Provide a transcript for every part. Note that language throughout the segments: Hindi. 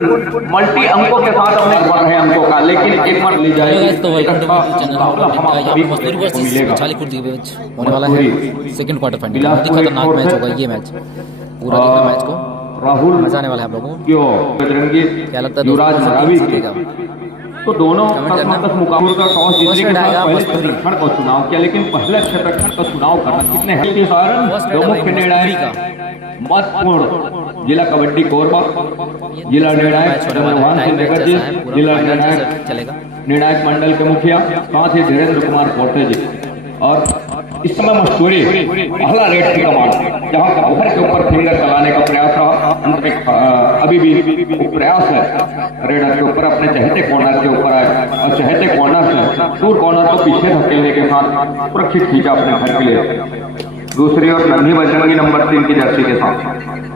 मल्टी अंकों के साथ हमने बढ़ रहे अंकों का, लेकिन एक बार ले जाएगी तो होने वाला है सेकंड क्वार्टर फाइनल। बहुत ही खतरनाक मैच होगा ये मैच, पूरा देखना मैच को, राहुल मजा आने वाला है आप लोगों को। क्यों बजरंगी क्या लगता है युवराज मरावी जीतेगा? तो दोनों मुकाबले का टॉस जीतने के बाद पहले क्षेत्रक्षण का चुनाव किया, लेकिन पहले क्षेत्रक्षण का चुनाव करना कितने हैं दो मुख्य निर्णायक महत्वपूर्ण जिला कबड्डी कोरबा, जिला निर्णायक भगवान सिंह नगर जी, जिला निर्णायक मंडल के मुखिया, साथ ही धीरेन्द्र कुमार कोटे जी, और इस समय मस्तूरी पहला रेड की कमान, जहां कवर के ऊपर फिंगर चलाने का प्रयास रहा, अंत में अभी भी प्रयास है रेडर के ऊपर अपने चहेते कॉर्नर के ऊपर आए और चहेते कॉर्नर से दूर कॉर्नर को पीछे धकेलने के साथ सुरक्षित खींचा अपने घर के लिए। दूसरी ओर नन्ही बजरंगी नंबर 3 की जर्सी के साथ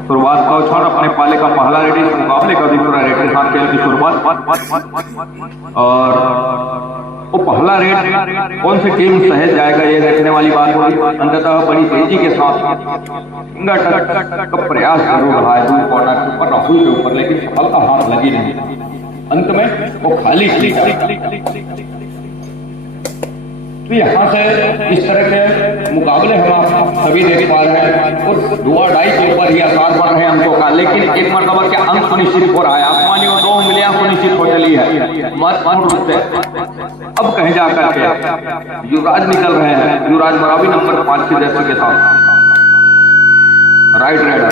शुरुआत का उछाल, अपने पाले का पहला रेड, इस मुकाबले का दूसरा रेड के साथ खेल की शुरुआत, और वो पहला रेड कौन सी टीम सहेज जाएगा ये देखने वाली बात होगी। अंततः बड़ी तेजी के साथ का प्रयास जरूर रहा है दूर कॉर्नर के ऊपर राहुल के ऊपर, लेकिन सफलता हाथ लगी नहीं, अंत में वो खाली तो यहाँ से इस तरह के मुकाबले हम आप सभी देख पा रहे हैं और दुआ डाई के ऊपर ही आकार बढ़ रहे हैं अंकों का, लेकिन एक मरतबा के अंक सुनिश्चित हो रहा है, आसमानी और 2 उंगलियां सुनिश्चित हो चली है महत्वपूर्ण रूप से। अब कहीं जाकर के युवराज निकल रहे हैं, युवराज मरावी नंबर 5 की जर्सी के साथ राइट राइडर,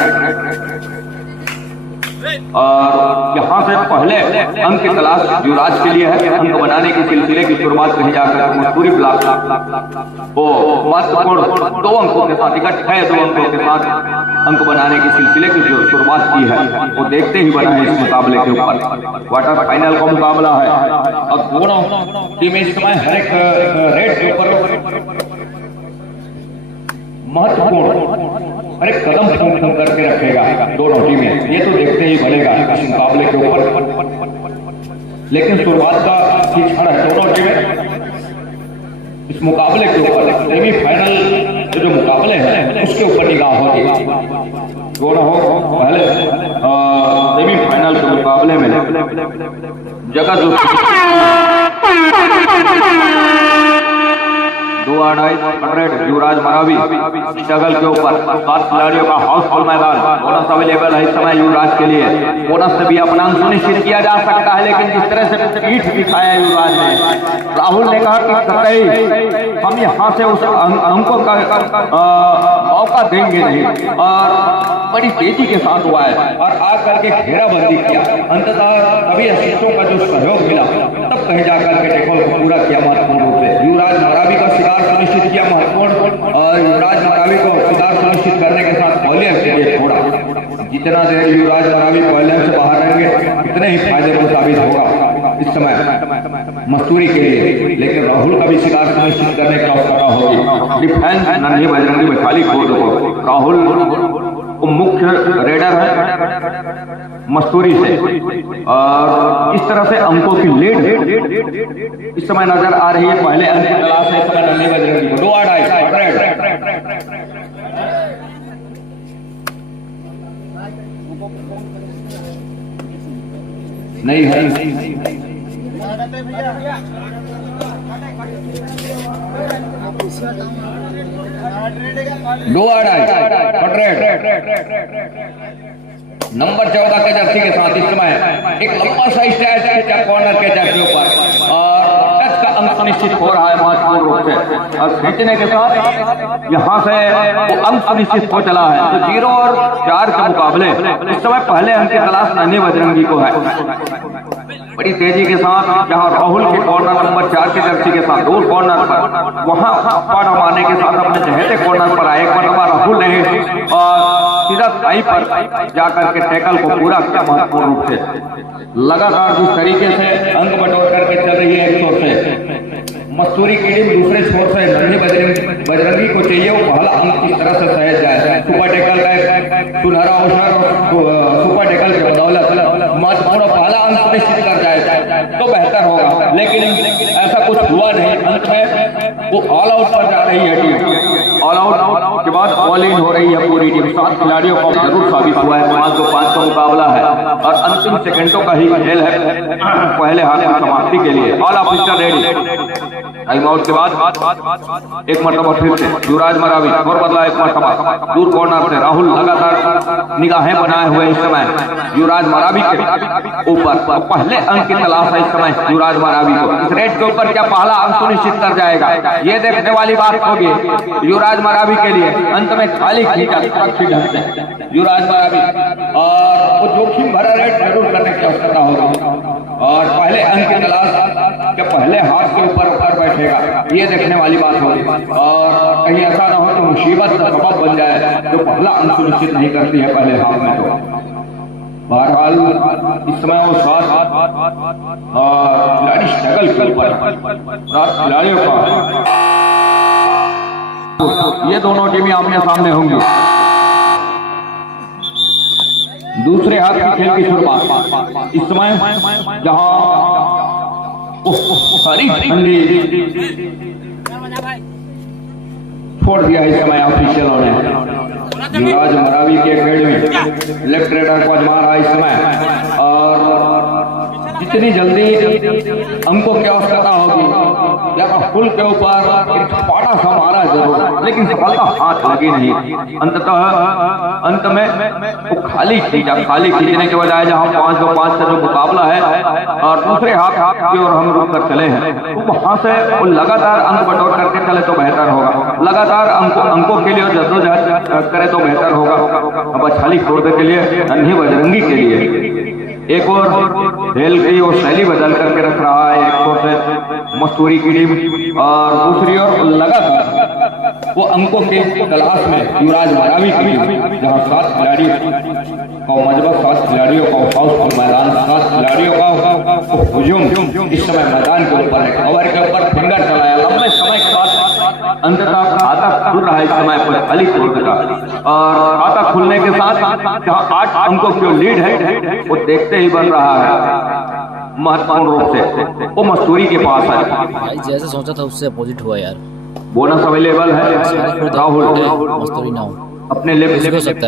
और यहाँ से पहले अंक की तलाश युवराज के लिए है। अंक बनाने के सिलसिले की शुरुआत कहीं जाकर मस्तूरी ब्लॉक वो महत्वपूर्ण 2 अंकों के साथ, इकट्ठे 2 अंकों के साथ अंक बनाने के सिलसिले की जो शुरुआत की है वो देखते ही बना है इस मुकाबले के ऊपर। क्वार्टर फाइनल का मुकाबला है और दोनों टीमें इस समय हर एक रेड के ऊपर महत्वपूर्ण अरे कदम फूंक करके रखेगा दोनों टीमें, ये तो देखते ही बनेगा इस मुकाबले के ऊपर। लेकिन शुरुआत का ही क्षण है, दोनों टीमें इस मुकाबले के ऊपर सेमीफाइनल जो मुकाबले हैं उसके ऊपर निगाह होगी। दोनों हो पहले सेमीफाइनल के मुकाबले में जगह जो 2 युवराज मरावी स्ट्रगल के ऊपर 7 खिलाड़ियों का हाउसफुल मैदान, बोनस अवेलेबल है इस समय युवराज के लिए, बोनस से भी अपना अंक सुनिश्चित किया जा सकता है, लेकिन जिस तरह से पीठ दिखाया युवराज ने, राहुल ने कहा कि कतई हम यहाँ से उस अंकों का मौका देंगे नहीं, और बड़ी तेजी के साथ हुआ है और आकर के घेराबंदी किया, अंततः सभी अशिक्षों का जो सहयोग मिला तब कहीं जाकर के टेकोल को पूरा किया महत्वपूर्ण रूप से। युवराज मरावी का शिकार सुनिश्चित किया महत्वपूर्ण, और युवराज मरावी को शिकार सुनिश्चित करने के साथ बॉलिंग से ये छोड़ा, जितना देर युवराज मरावी बॉलिंग से बाहर रहेंगे इतने ही फायदेमंद साबित होगा इस समय मस्तूरी के लिए। लेकिन राहुल का भी शिकार सुनिश्चित करने की आवश्यकता होगी। डिफेंस नन्ही बजरंगी बचाली खोद को राहुल मुख्य रेडर है मस्तूरी से, और इस तरह से अंकों की लीड इस समय नजर आ रही है। पहले अंक की तलाश है इस समय नन्ही बजरंगी को, 2 आड़ नहीं है 2 नंबर 14 के जर्सी के साथ इस समय एक लंबा सा स्टैच कॉर्नर के जर्सी ऊपर, और टच का अंक सुनिश्चित हो रहा है महत्वपूर्ण रूप से, और खींचने के साथ यहाँ से वो अंक सुनिश्चित हो चला है। तो 0 और 4 के मुकाबले इस समय पहले अंक की तलाश नन्ही बजरंगी को है। बड़ी तेजी के साथ जहां राहुल के कॉर्नर नंबर 4 के जर्सी के साथ दूर कॉर्नर पर वहां पाड़ा मारने के साथ अपने चहेते कॉर्नर पर आए, एक मरतबा राहुल ने और सीधा साई पर जाकर के टैकल को पूरा किया महत्वपूर्ण रूप से। लगातार जिस तरीके से अंक बटोर करके चल रही है एक छोर से मस्तूरी की टीम, दूसरे छोर से नन्ही बजरंगी को चाहिए वो पहला अंक किस तरह से सहेज जाए, सुपर टैकल का सुनहरा अवसर, सुपर टैकल के बदौलत महत्वपूर्ण पहला अंक सुनिश्चित कर जाए तो बेहतर होगा, लेकिन ऐसा कुछ हुआ नहीं। अंत में वो ऑल आउट पर जा रही है टीम। ऑल आउट के बाद ऑल इन हो रही है पूरी टीम। 7 खिलाड़ियों का जरूर साबित हुआ है 505 का मुकाबला है और अंतिम सेकंडों का ही खेल है पहले हाथ की समाप्ति के लिए। All officer ready. Time out के बाद एक मरतबा फिर से युवराज मरावी और बदला एक मरतबा दूर कॉर्नर से राहुल लगातार निगाहें बनाए हुए इस समय युवराज मरावी के ऊपर। पहले अंक की तलाश है इस समय युवराज मरावी को। इस रेड के ऊपर क्या पहला अंक सुनिश्चित कर जाएगा, ये देखने वाली बात होगी युवराज मरावी के लिए। अंत में खाली खींचा सुरक्षित ढंग से युवराज मरावी और वो जोखिम भरा रेड जरूर करने की आवश्यकता होगी और पहले अंक की तलाश के पहले हाथ के ऊपर बैठेगा, ये देखने वाली बात होगी। और कहीं ऐसा ना हो तो मुसीबत का सबब बन जाए जो पहला अंक सुनिश्चित नहीं करती है पहले हाथ में। तो बहरहाल इस समय वो 7 खिलाड़ी स्ट्रगल के ऊपर खिलाड़ियों का ये दोनों टीमें आमने सामने होंगी। दूसरे हाथ की खेल की शुरुआत इस समय जहां हरी झंडी छोड़ दिया इस समय ऑफिशियलों ने। युवराज मरावी के एकेडमी लेफ्ट रेडर को आजमा रहा इस समय और जितनी जल्दी अंकों की आवश्यकता होगी या फुल के ऊपर पाटा सा मारा जरूर, लेकिन सफलता हाथ लगी नहीं। अंततः अंत में वो खाली खींचने के बजाय जहां 5-5 से जो मुकाबला है और दूसरे हाथ की ओर हम रुक कर चले हैं, तो वहां से वो लगातार अंक बटोर करके चले तो बेहतर होगा। लगातार अंकों के लिए जद्दोजहद करे तो बेहतर होगा। अब खाली छोड़ने के लिए नन्ही बजरंगी के लिए एक और खेल की वो शैली बदल करके रख रहा है। एक ओर से मस्तूरी की टीम और दूसरी ओर लगातार वो अंकों के तलाश में युवराज मरावी की टीम, जहां 7 खिलाड़ी का मजबा 7 खिलाड़ियों का हाउसफुल मैदान 7 खिलाड़ियों का हुजूम इस समय मैदान के ऊपर है। कवर के ऊपर फिंगर चलाया लंबे समय के बाद अंततः खाता खुल रहा है इस समय पर खाली छोड़ का और खाता खुलने के साथ जहां 8 अंकों की लीड है वो देखते ही बन रहा है महत्वपूर्ण रूप से वो मस्तूरी के पास है। भाई जैसे सोचा था उससे अपोजिट हुआ यार। बोनस अवेलेबल है राहुल मस्तूरी ना हो अपने लेफ्ट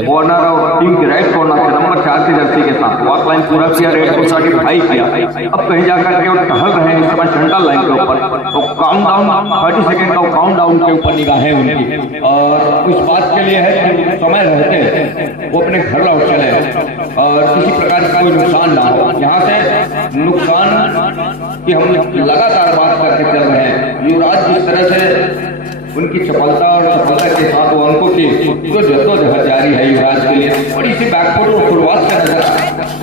कॉर्नर और टीम की राइट कॉर्नर से नंबर 4 की जर्सी के साथ वॉक लाइन पूरा किया, रेड को 35 किया। अब कहीं जाकर के वो टहल रहे हैं इस समय सेंट्रल लाइन के ऊपर। तो काउंट डाउन 30 सेकंड का काउंट डाउन के ऊपर निगाहें उनकी और इस बात के लिए है कि समय रहते वो अपने घर लौट चले और किसी प्रकार का कोई नुकसान ना हो। यहाँ से नुकसान की हम लगातार बात करके चल रहे हैं। युवराज जिस तरह से उनकी सफलता और सफलता के साथ वो अंकों की जो जद्दोजहद जारी है युवराज के लिए, बड़ी सी बैकफुट शुरुआत से नजर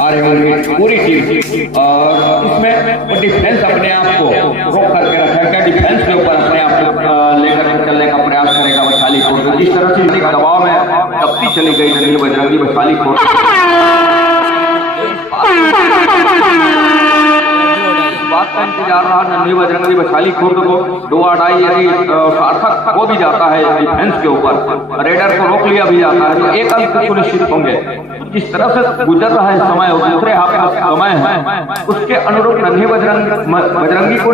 आ रही है उनकी पूरी टीम। और इसमें डिफेंस अपने आप को रोक करके रखा है। क्या डिफेंस के ऊपर अपने आप को लेकर चलने का प्रयास करेगा वैशाली कोट। जिस तरह से इतनी दबाव में दबती चली गई नन्ही बजरंगी वैशाली कोट बात का इंतजार रहा नन्ही बजरंगी वैशाली खुर्द को। 2-2 यदि सार्थक हो भी जाता है डिफेंस के ऊपर, रेडर को रोक लिया भी जाता है तो एक अंक सुनिश्चित होंगे। जिस तरह से गुजर रहा है समय और दूसरे हाथ का समय है उसके अनुरूप नन्ही बजरंगी को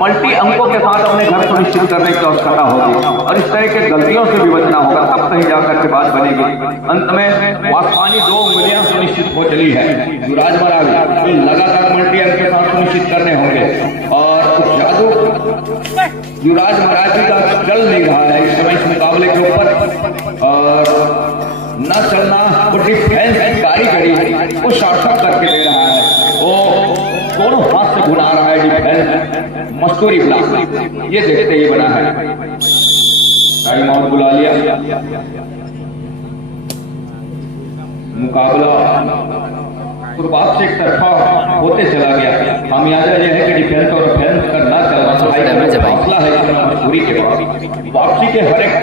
मल्टी अंकों के साथ अपने घर सुनिश्चित करने की आवश्यकता होगी और इस तरह के गलतियों से भी बचना होगा, तब कहीं जाकर के बात बनेगी। अंत में वास्तवानी 2 उंगलियां सुनिश्चित हो चली है युवराज मरावी लगातार मल्टी अंक के साथ सुनिश्चित करने होंगे और जादू युवराज मराठी का चल नहीं रहा है इस समय इस मुकाबले के ऊपर और न चलना वो डिफेंस की कारीगरी वो सार्थक करके दे रहा है। वो दोनों हाथ से घुना रहा है डिफेंस मस्तूरी ब्लॉक, ये देखते ही बना है। टाइम आउट बुला लिया। मुकाबला शुरुआत से एक तरफा होते चला गया। खामियाजा यह है कि डिफेंस और ऑफेंस का ना चलना मसला है मस्तूरी के बाद। वापसी के हर एक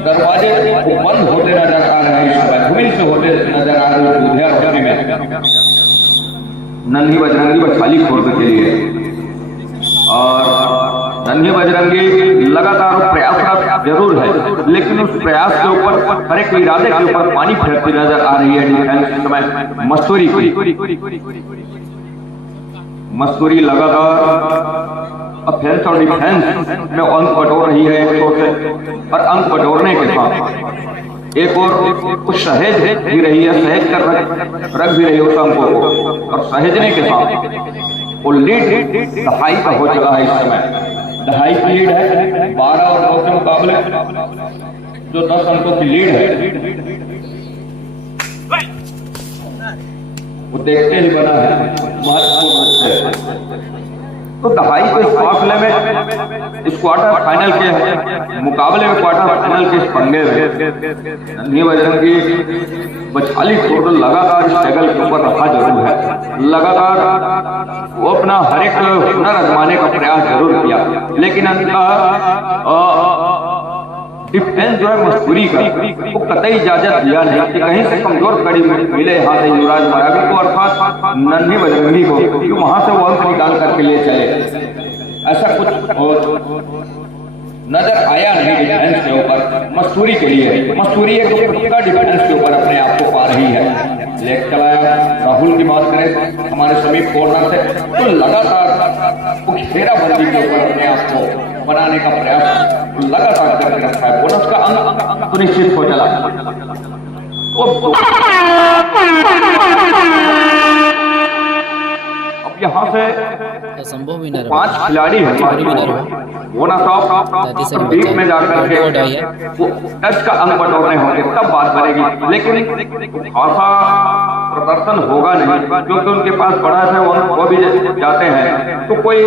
दरवाजे बंद होते नजर आ रहे हैं इस समय, धूमिल से होते नजर आ रहे हैं नन्ही बजरंगी वैशाली खुर्द के लिए। और नन्ही बजरंगी लगातार प्रयासरत जरूर है लेकिन उस प्रयास के ऊपर हर एक इरादे के ऊपर पानी फेरती नजर आ रही है डिफेंस इस समय मस्तूरी की। मसूरी लगातार ऑफेंस और डिफेंस में अंक बटोर रही है एक ओर से, और अंक बटोरने के साथ एक और कुछ सहेज भी रही है, सहेज कर रख भी रही है उस अंकों को, और सहेजने के साथ वो लीड दहाई का हो चला है इस समय। दहाई की लीड है 12 और 9 के मुकाबले, जो 10 अंकों की लीड है वो देखते ही बना है महत्वपूर्ण रूप से। तो दहाई के फासले में इस क्वार्टर फाइनल के मुकाबले में, क्वार्टर फाइनल के इस पंगे में नन्ही बजरंगी बछाली टोटल लगातार स्ट्रगल के ऊपर रखा जरूर है। लगातार वो अपना हर एक हुनर आजमाने का प्रयास जरूर किया, लेकिन अंततः डिफेंस जो है मसूरी का वो कतई इजाजत दिया नहीं कि कहीं से कमजोर कड़ी मिले यहाँ से युवराज मरावी को, अर्थात नन्ही बजरंगी को, कि वहां से वो अंक निकाल करके ले चले। ऐसा कुछ नजर आया नहीं डिफेंस के ऊपर मसूरी के लिए। मसूरी एक पक्का डिफेंस के ऊपर अपने आप को पा रही है। लेग चलाया, राहुल की बात करें हमारे समीप कॉर्नर से, तो लगातार घेराबंदी के ऊपर अपने आप को बनाने का प्रयास लगातार करके रखा है। बोनस का अंक सुनिश्चित हो चला। अब यहाँ से संभव विनर 5 खिलाड़ी है बोनस ऑफ बीच में जाकर के वो टच का अंक बटोरने होंगे, तब बात बनेगी। लेकिन ऐसा प्रदर्शन होगा नहीं, क्योंकि उनके पास बड़ा है वो भी जाते हैं, तो कोई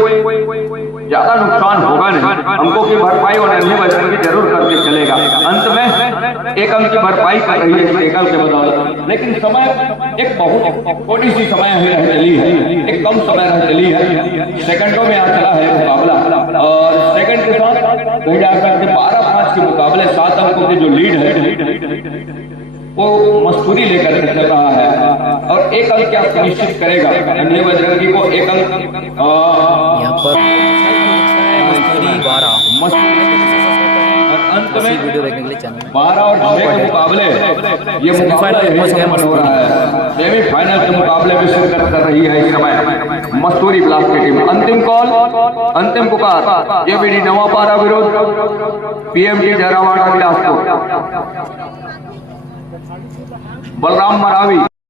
ज्यादा नुकसान होगा नहीं। अंकों की भरपाई और नन्ही बजरंगी जरूर करके चलेगा। अंत में 1 अंक की भरपाई कर रही है टेकल के बदौलत, लेकिन समय एक बहुत थोड़ी सी समय रह चली है, एक कम समय रह चली है। सेकंडों में आ चला है मुकाबला, और सेकंड के साथ कहीं जाकर के 12-5 के मुकाबले 7 अंकों की जो लीड है वो मसूरी लेकर के चल रहा है, और 1 अंक क्या सुनिश्चित करेगा नन्ही बजरंगी को। 1 अंक यहाँ पर अंत में वीडियो देखने के लिए चैनल 12 और 6 के मुकाबले ये मुकाबला हो रहा है। सेमीफाइनल के मुकाबले में शिरकत कर रही है इस समय मसूरी ब्लास्ट की टीम। अंतिम कॉल, अंतिम पुकार, ये भी नवापारा विरोध पीएमटी जयरावाड़ा बिलासपुर। बलराम मरावी।